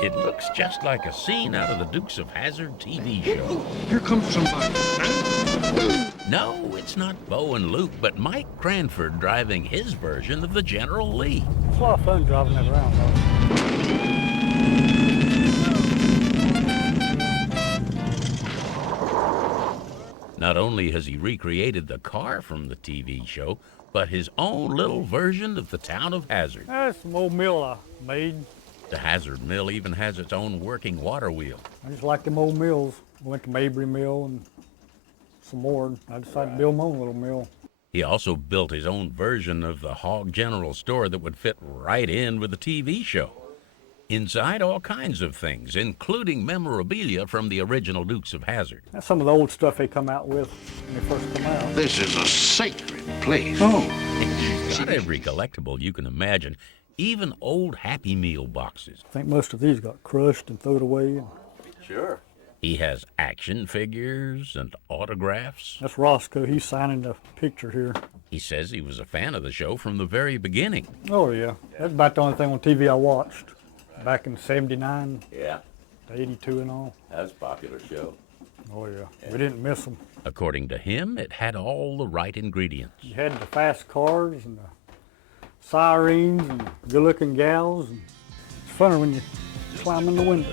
It looks just like a scene out of the Dukes of Hazzard TV show. Here comes somebody. No, it's not Bo and Luke, but Mike Cranford driving his version of the General Lee. It's a lot of fun driving that around, though. Not only has he recreated the car from the TV show, but his own little version of the town of Hazzard. That's some old mill I made. The Hazzard Mill even has its own working water wheel. I just like them old mills. I went to Mabry Mill and some more. I decided to build my own little mill. He also built his own version of the Hog General Store that would fit right in with the TV show. Inside, all kinds of things, including memorabilia from the original Dukes of Hazzard. That's some of the old stuff they come out with when they first come out. This is a sacred place. Oh. He's got every collectible you can imagine, even old Happy Meal boxes. I think most of these got crushed and thrown away. Sure. He has action figures and autographs. That's Roscoe. He's signing the picture here. He says he was a fan of the show from the very beginning. Oh, yeah. That's about the only thing on TV I watched back in 79. Yeah. 82 and all. That's a popular show. Oh, yeah. We didn't miss them. According to him, it had all the right ingredients. You had the fast cars and the sirens and good-looking gals. And it's funner when you climb in the window.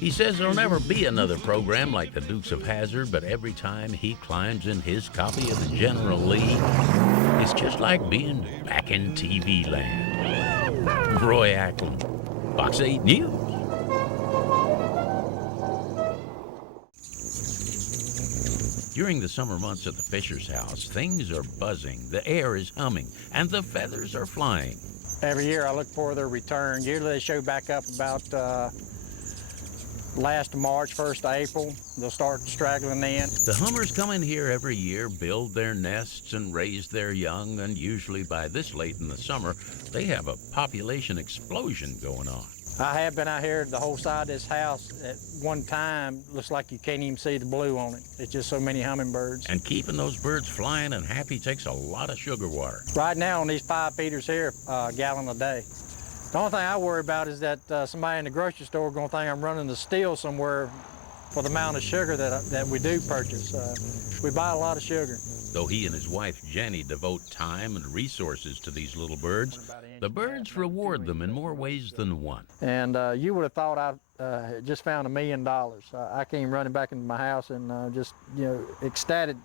He says there'll never be another program like the Dukes of Hazzard, but every time he climbs in his copy of the General Lee, it's just like being back in TV land. Roy Ackland, Fox 8 News. During the summer months at the Fisher's house, things are buzzing, the air is humming, and the feathers are flying. Every year I look for their return. Usually they show back up about last of March, 1st of April. They'll start straggling in. The hummers come in here every year, build their nests and raise their young, and usually by this late in the summer, they have a population explosion going on. I have been out here the whole side of this house at one time. Looks like you can't even see the blue on it. It's just so many hummingbirds. And keeping those birds flying and happy takes a lot of sugar water. Right now on these 5 feeders here, a gallon a day. The only thing I worry about is that somebody in the grocery store is going to think I'm running the steal somewhere for the amount of sugar that we do purchase. We buy a lot of sugar. Though he and his wife Jenny devote time and resources to these little birds, the birds reward them in more ways than one. And you would have thought I just found $1 million. I came running back into my house and just, ecstatic.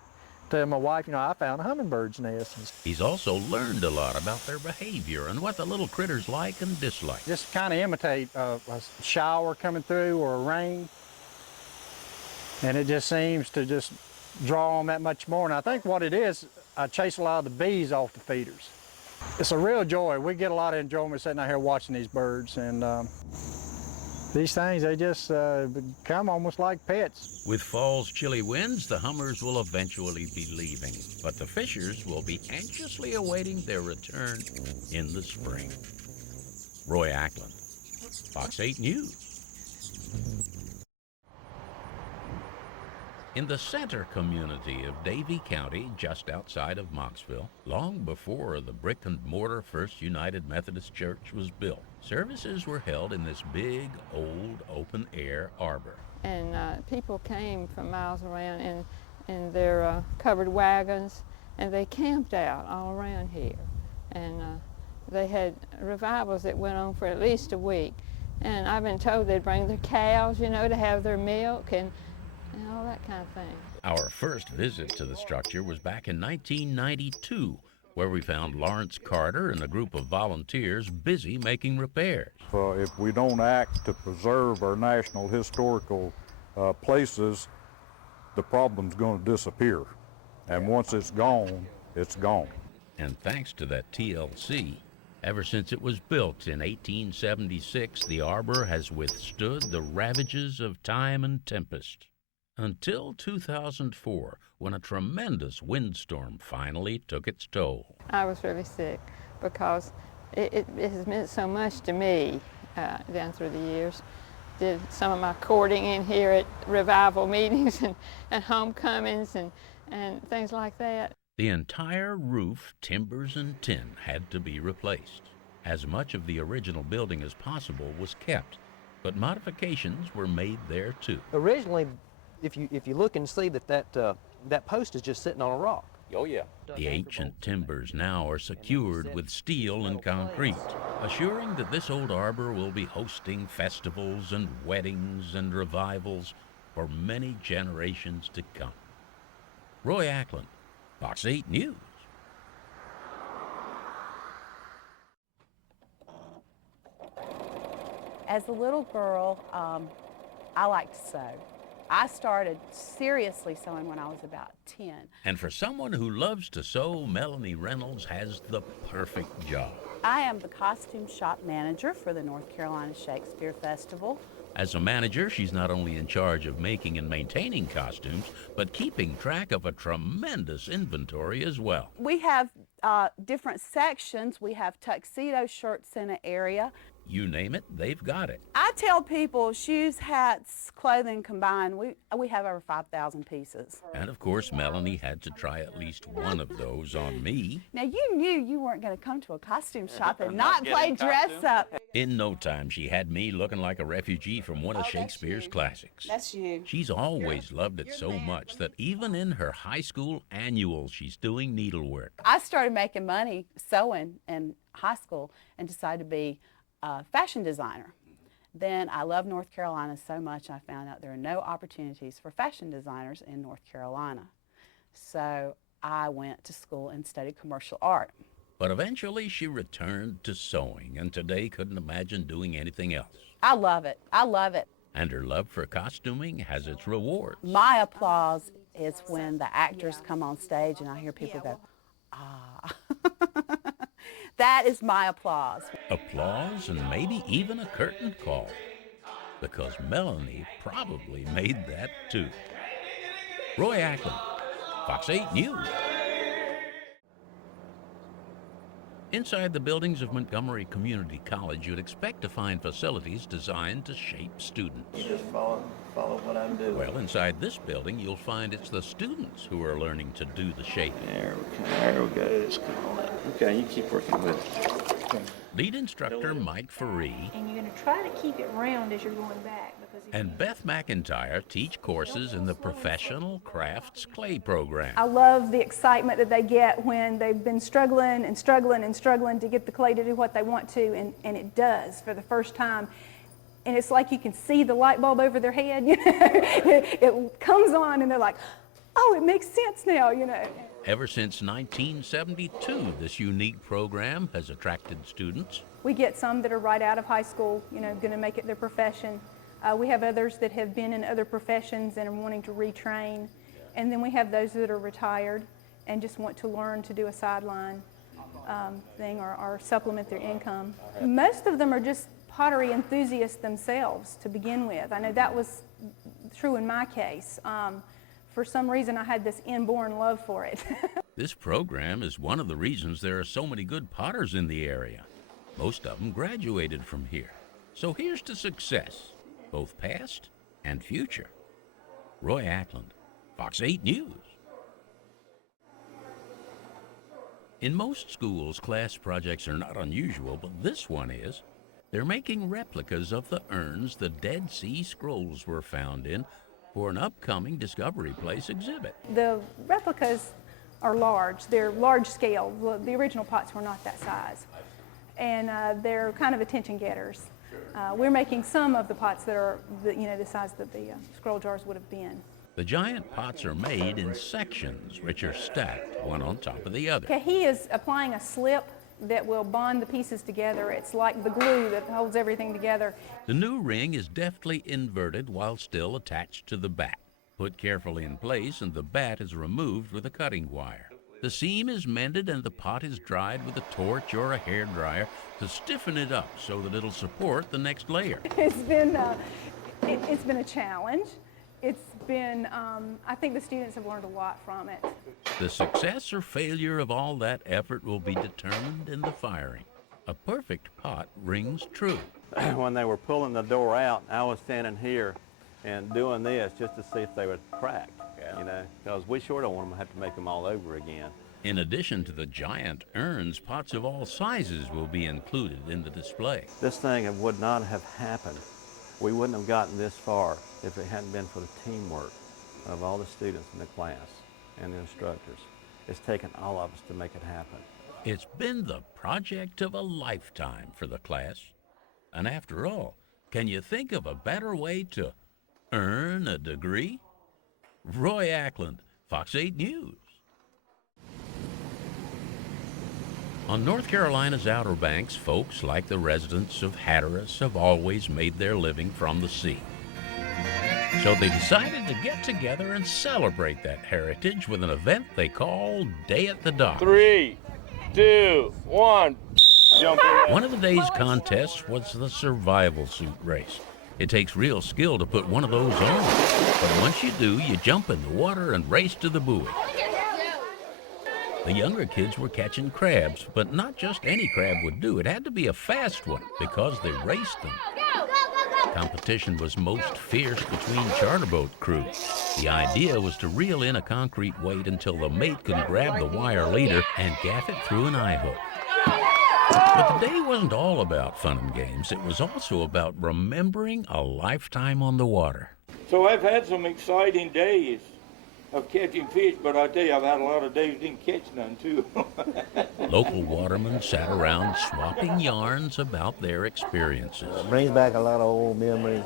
Tell my wife, I found a hummingbird's nest. He's also learned a lot about their behavior and what the little critters like and dislike. Just kind of imitate a shower coming through or a rain. And it just seems to just draw on that much more. And I think what it is, I chase a lot of the bees off the feeders. It's a real joy. We get a lot of enjoyment sitting out here watching these birds. And these things, they just become almost like pets. With fall's chilly winds, the hummers will eventually be leaving, but the fishers will be anxiously awaiting their return in the spring. Roy Ackland, Fox 8 News. In the center community of Davie County, just outside of Mocksville, long before the brick-and-mortar First United Methodist Church was built, services were held in this big, old, open-air arbor. And people came from miles around in their covered wagons, and they camped out all around here. And they had revivals that went on for at least a week. And I've been told they'd bring their cows, to have their milk and all that kind of thing. Our first visit to the structure was back in 1992, where we found Lawrence Carter and a group of volunteers busy making repairs. If we don't act to preserve our national historical places, the problem's going to disappear. And once it's gone, it's gone. And thanks to that TLC, ever since it was built in 1876, the Arbor has withstood the ravages of time and tempest. Until 2004, when a tremendous windstorm finally took its toll. I was really sick because it has meant so much to me down through the years. Did some of my courting in here at revival meetings and homecomings and things like that. The entire roof, timbers, and tin had to be replaced. As much of the original building as possible was kept, but modifications were made there too. Originally, if you look and see that post is just sitting on a rock. Oh, yeah. The ancient timbers now are secured with steel and concrete, assuring that this old arbor will be hosting festivals and weddings and revivals for many generations to come. Roy Ackland, Fox 8 News. As a little girl, I liked to sew. I started seriously sewing when I was about 10. And for someone who loves to sew, Melanie Reynolds has the perfect job. I am the costume shop manager for the North Carolina Shakespeare Festival. As a manager, she's not only in charge of making and maintaining costumes, but keeping track of a tremendous inventory as well. We have different sections. We have tuxedo shirts in an area. You name it, they've got it. I tell people shoes, hats, clothing combined, we have over 5,000 pieces. And of course, Melanie had to try at least one of those on me. Now you knew you weren't going to come to a costume shop and not play dress up. In no time, she had me looking like a refugee from one of Shakespeare's classics. That's you. She's always loved it so much that even in her high school annual, she's doing needlework. I started making money sewing in high school and decided to be a fashion designer. Then I love North Carolina so much, I found out there are no opportunities for fashion designers in North Carolina. So I went to school and studied commercial art. But eventually she returned to sewing, and today couldn't imagine doing anything else. I love it. I love it. And her love for costuming has its rewards. My applause is when the actors come on stage and I hear people go, ah. That is my applause. Applause and maybe even a curtain call. Because Melanie probably made that too. Roy Ackland, Fox 8 News. Inside the buildings of Montgomery Community College, you'd expect to find facilities designed to shape students. You just follow what I'm doing. Well, inside this building, you'll find it's the students who are learning to do the shaping. There we go. It's coming. Okay, you keep working with it. Lead instructor Mike Ferree and you're going to try to keep it round as you're going back. And Beth Macintyre teach courses in the Professional Crafts Clay program. I love the excitement that they get when they've been struggling and struggling and struggling to get the clay to do what they want to, and it does for the first time. And it's like you can see the light bulb over their head, you know. It comes on and they're like, oh, it makes sense now, you know. Ever since 1972, this unique program has attracted students. We get some that are right out of high school, you know, going to make it their profession. We have others that have been in other professions and are wanting to retrain. And then we have those that are retired and just want to learn to do a sideline thing or supplement their income. Most of them are just pottery enthusiasts themselves to begin with. I know that was true in my case. For some reason, I had this inborn love for it. This program is one of the reasons there are so many good potters in the area. Most of them graduated from here. So here's to success, both past and future. Roy Ackland, Fox 8 News. In most schools, class projects are not unusual, but this one is. They're making replicas of the urns the Dead Sea Scrolls were found in for an upcoming Discovery Place exhibit. The replicas are large. They're large scale. The original pots were not that size. And they're kind of attention getters. We're making some of the pots that are the size that the scroll jars would have been. The giant pots are made in sections, which are stacked one on top of the other. Okay, he is applying a slip that will bond the pieces together. It's like the glue that holds everything together. The new ring is deftly inverted while still attached to the bat. Put carefully in place and the bat is removed with a cutting wire. The seam is mended and the pot is dried with a torch or a hairdryer to stiffen it up so that it'll support the next layer. It's been a challenge. It's been, I think the students have learned a lot from it. The success or failure of all that effort will be determined in the firing. A perfect pot rings true. When they were pulling the door out, I was standing here and doing this just to see if they would crack, you know, because we sure don't want them to have to make them all over again. In addition to the giant urns, pots of all sizes will be included in the display. This thing would not have happened We wouldn't have gotten this far if it hadn't been for the teamwork of all the students in the class and the instructors. It's taken all of us to make it happen. It's been the project of a lifetime for the class. And after all, can you think of a better way to earn a degree? Roy Ackland, Fox 8 News. On North Carolina's Outer Banks, folks like the residents of Hatteras have always made their living from the sea. So they decided to get together and celebrate that heritage with an event they called Day at the Dock. 3, 2, 1, jump in. One of the day's contests was the survival suit race. It takes real skill to put one of those on, but once you do, you jump in the water and race to the buoy. The younger kids were catching crabs, but not just any crab would do. It had to be a fast one because they raced them. Competition was most fierce between charter boat crews. The idea was to reel in a concrete weight until the mate could grab the wire leader and gaff it through an eye hook. But the day wasn't all about fun and games. It was also about remembering a lifetime on the water. So I've had some exciting days of catching fish, but I tell you, I've had a lot of days didn't catch none too. Local watermen sat around swapping yarns about their experiences. It brings back a lot of old memories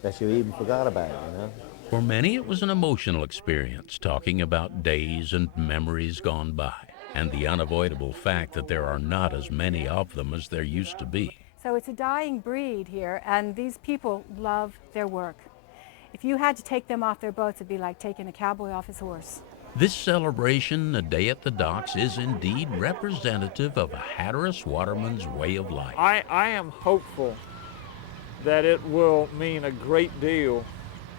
that you even forgot about, you know. For many, it was an emotional experience, talking about days and memories gone by, and the unavoidable fact that there are not as many of them as there used to be. So it's a dying breed here, and these people love their work. If you had to take them off their boats, it'd be like taking a cowboy off his horse. This celebration, A Day at the Docks, is indeed representative of a Hatteras waterman's way of life. I am hopeful that it will mean a great deal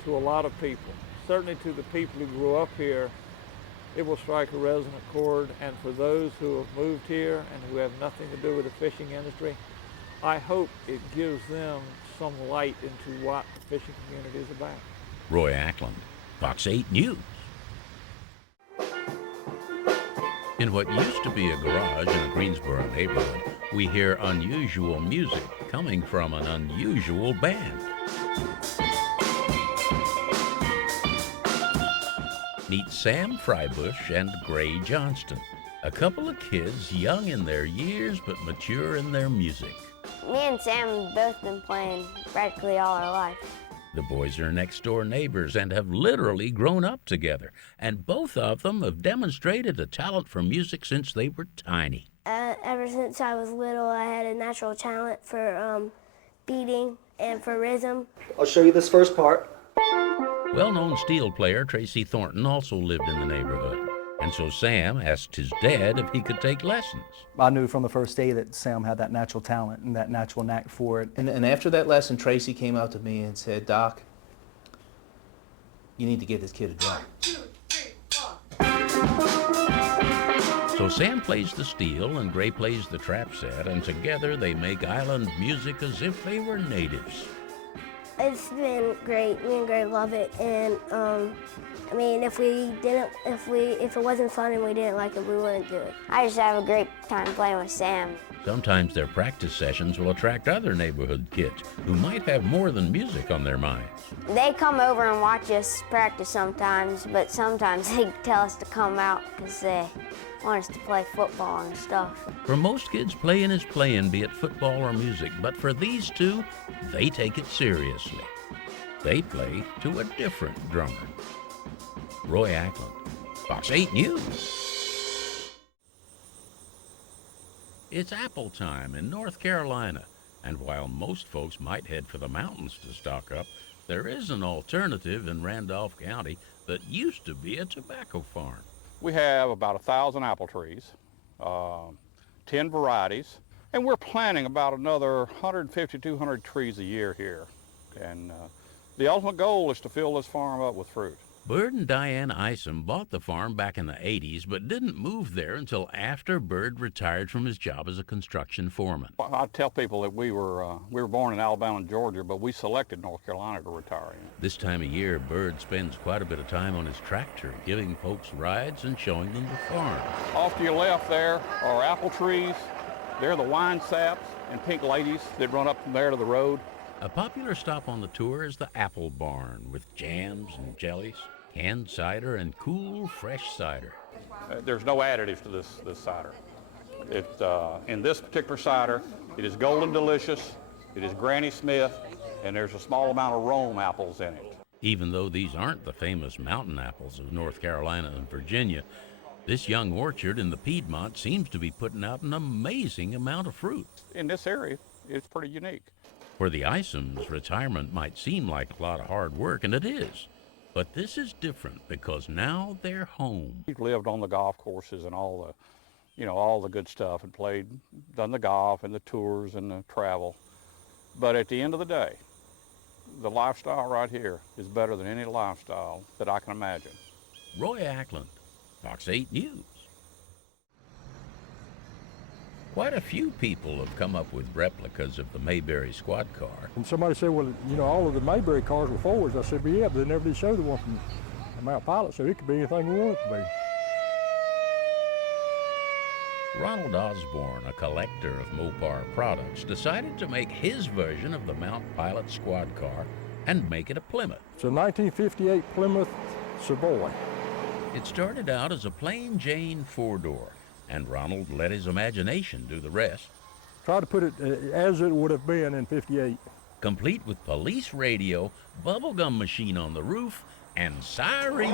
to a lot of people. Certainly to the people who grew up here, it will strike a resonant chord, and for those who have moved here and who have nothing to do with the fishing industry, I hope it gives them some light into what the fishing community is about. Roy Ackland, Fox 8 News. In what used to be a garage in a Greensboro neighborhood, we hear unusual music coming from an unusual band. Meet Sam Frybush and Gray Johnston, a couple of kids young in their years but mature in their music. Me and Sam have both been playing practically all our life. The boys are next-door neighbors and have literally grown up together, and both of them have demonstrated a talent for music since they were tiny. Ever since I was little, I had a natural talent for beating and for rhythm. I'll show you this first part. Well-known steel player Tracey Thorton also lived in the neighborhood, and so Sam asked his dad if he could take lessons. I knew from the first day that Sam had that natural talent and that natural knack for it. And after that lesson, Tracey came out to me and said, "Doc, you need to get this kid a drum." 1, 2, 3, 4. So Sam plays the steel and Gray plays the trap set, and together they make island music as if they were natives. It's been great. Me and Gray love it, and I mean, if it wasn't fun and we didn't like it, we wouldn't do it. I just have a great time playing with Sam. Sometimes their practice sessions will attract other neighborhood kids who might have more than music on their minds. They come over and watch us practice sometimes, but sometimes they tell us to come out because they want us to play football and stuff. For most kids, playing is playing, be it football or music, but for these two, they take it seriously. They play to a different drummer. Roy Ackland, Fox 8 News. It's apple time in North Carolina, and while most folks might head for the mountains to stock up, there is an alternative in Randolph County that used to be a tobacco farm. We have about 1,000 apple trees, 10 varieties, and we're planting about another 150, 200 trees a year here. And the ultimate goal is to fill this farm up with fruit. Bird and Diane Isom bought the farm back in the 80s, but didn't move there until after Bird retired from his job as a construction foreman. I tell people that we were born in Alabama and Georgia, but we selected North Carolina to retire in. This time of year, Bird spends quite a bit of time on his tractor, giving folks rides and showing them the farm. Off to your left there are apple trees. They're the wine saps and pink ladies that run up from there to the road. A popular stop on the tour is the Apple Barn with jams and jellies, canned cider, and cool, fresh cider. There's no additives to this cider. In this particular cider, it is Golden Delicious, it is Granny Smith, and there's a small amount of Rome apples in it. Even though these aren't the famous mountain apples of North Carolina and Virginia, this young orchard in the Piedmont seems to be putting out an amazing amount of fruit. In this area, it's pretty unique. For the Isoms, retirement might seem like a lot of hard work, and it is. But this is different because now they're home. We've lived on the golf courses and all the good stuff, and done the golf and the tours and the travel. But at the end of the day, the lifestyle right here is better than any lifestyle that I can imagine. Roy Ackland, Fox 8 News. Quite a few people have come up with replicas of the Mayberry squad car. And somebody said, well, all of the Mayberry cars were Fords. I said, well, yeah, but they never did show the one from Mount Pilot, so it could be anything we want it to be. Ronald Osborn, a collector of Mopar products, decided to make his version of the Mount Pilot squad car and make it a Plymouth. It's a 1958 Plymouth Savoy. It started out as a plain Jane four-door, and Ronald let his imagination do the rest. Try to put it as it would have been in '58. Complete with police radio, bubblegum machine on the roof, and sirens.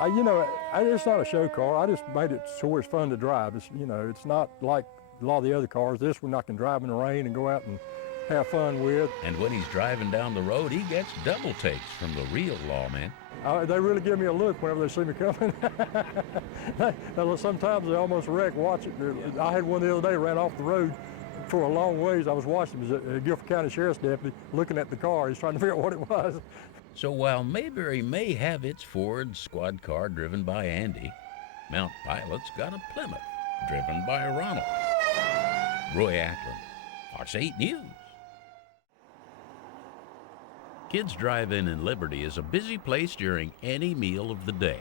It's not a show car. I just made it so it's fun to drive. It's not like a lot of the other cars. This one I can drive in the rain and go out and have fun with. And when he's driving down the road, he gets double takes from the real lawman. They really give me a look whenever they see me coming. Sometimes they almost wreck. Watch it. I had one the other day, ran off the road for a long ways. I was watching him as a Guilford County Sheriff's deputy looking at the car. He's trying to figure out what it was. So while Mayberry may have its Ford squad car driven by Andy, Mount Pilot's got a Plymouth driven by Ronald. Roy Ackland, Fox 8 News. Kids Drive-In in Liberty is a busy place during any meal of the day.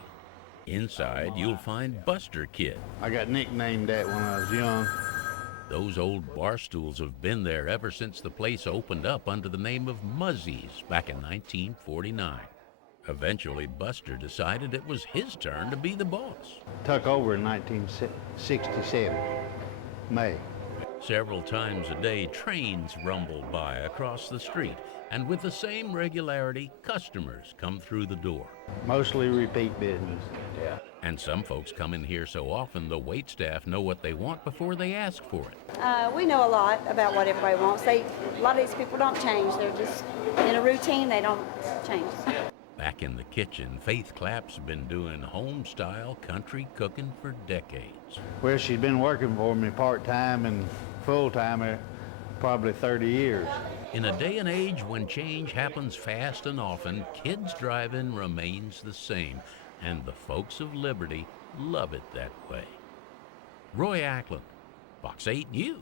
Inside, you'll find Buster Kid. I got nicknamed that when I was young. Those old bar stools have been there ever since the place opened up under the name of Muzzy's back in 1949. Eventually, Buster decided it was his turn to be the boss. Took over in 1967, May. Several times a day, trains rumble by across the street, and with the same regularity, customers come through the door. Mostly repeat business. Yeah. And some folks come in here so often the wait staff know what they want before they ask for it. We know a lot about what everybody wants. A lot of these people don't change. They're just in a routine. They don't change. Back in the kitchen, Faith Clapp's been doing home-style country cooking for decades. Well, she's been working for me part-time and full-time probably 30 years. In a day and age when change happens fast and often, Kids Drive-In remains the same, and the folks of Liberty love it that way. Roy Ackland, Fox 8 News.